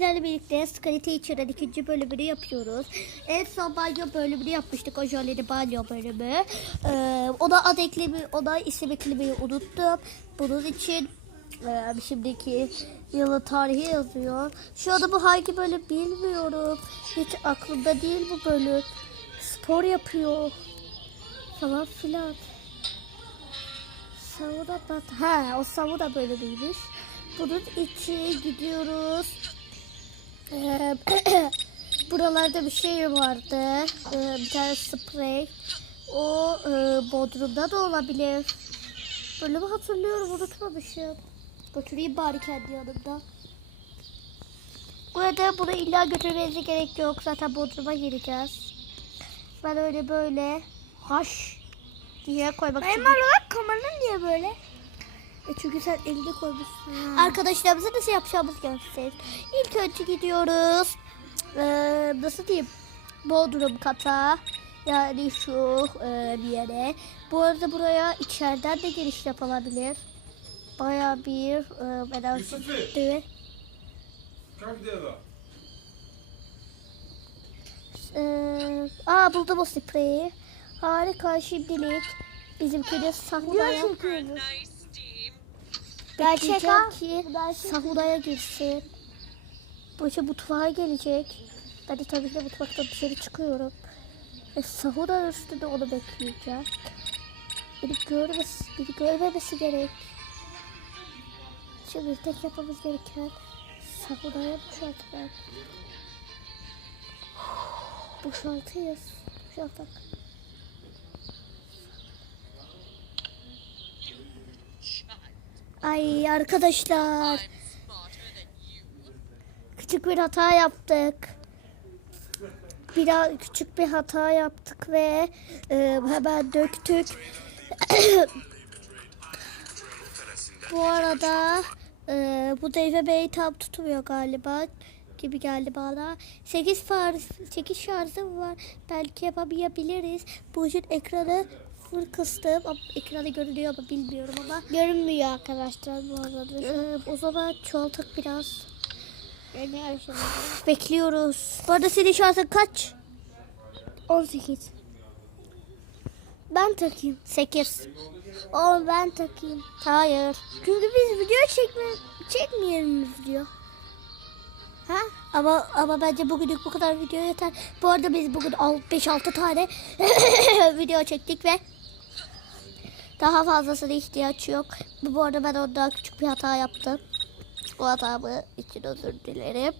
sizlerle birlikte Sky Teacher'ın ikinci bölümünü yapıyoruz. En son banyo bölümünü yapmıştık. O jöleli banyo bölümü. Ee, ona ad eklemi, ona isim eklemeyi unuttum. Bunun için e, şimdiki yılı tarihi yazıyor. Şu anda bu hangi bölüm bilmiyorum. Hiç aklımda değil bu bölüm. Spor yapıyor. Falan filan. Savuda bat. Ha, o savuda bölümüymüş. Bunun içi gidiyoruz. Ee, buralarda bir şey vardı. Ee, bir tane sprey. O e, Bodrum'da da olabilir. Bölümü hatırlıyorum unutmamışım. Götüreyim bari kendi yanımda. Burada bunu illa götürmenize gerek yok. Zaten Bodrum'a gireceğiz. Ben öyle böyle haş diye koymak Benim istiyorum. olarak kameranın niye böyle? E çünkü sen elinde koymuşsun. Arkadaşlarımıza nasıl yapacağımızı gösteririz. İlk önce gidiyoruz. Ee, nasıl diyeyim? Bodrum kata. Yani şu e, bir yere. Bu arada buraya içeriden de giriş yapılabilir. Baya bir e, ben Yusuf'i. Kalk deva. Ee, aa buldum o spreyi. Harika şimdilik. Bizimkini saklayalım. Nice. Gerçek ha. ki sahuraya girsin. Bu işte mutfağa gelecek. Ben de tabii ki de mutfaktan dışarı çıkıyorum. Ve sahura üstünde onu bekleyeceğim. Beni görmesi, beni görmemesi gerek. Şimdi tek yapmamız gereken sahuraya boşaltmak. Boşaltıyız. Boşaltak. Ay arkadaşlar. Küçük bir hata yaptık. Biraz küçük bir hata yaptık ve e, hemen döktük. bu arada e, bu Dave Bey tam tutmuyor galiba gibi geldi bana. 8 şarj, 8 şarjım var. Belki yapamayabiliriz. Bu yüzden ekranı full kıstım. Ama ekranı görünüyor ama bilmiyorum ama. Görünmüyor arkadaşlar bu arada. Ee, o zaman çoğaltık biraz. Beni aşağıda. Bekliyoruz. Bu arada senin şarjın kaç? 18. Ben takayım. 8. O ben takayım. Hayır. Çünkü biz video çekme çekmeyelim diyor. Ha? Ama ama bence bugünlük bu kadar video yeter. Bu arada biz bugün 5-6 tane video çektik ve daha fazlasına ihtiyaç yok. Bu arada ben orada küçük bir hata yaptım. O hatamı için özür dilerim.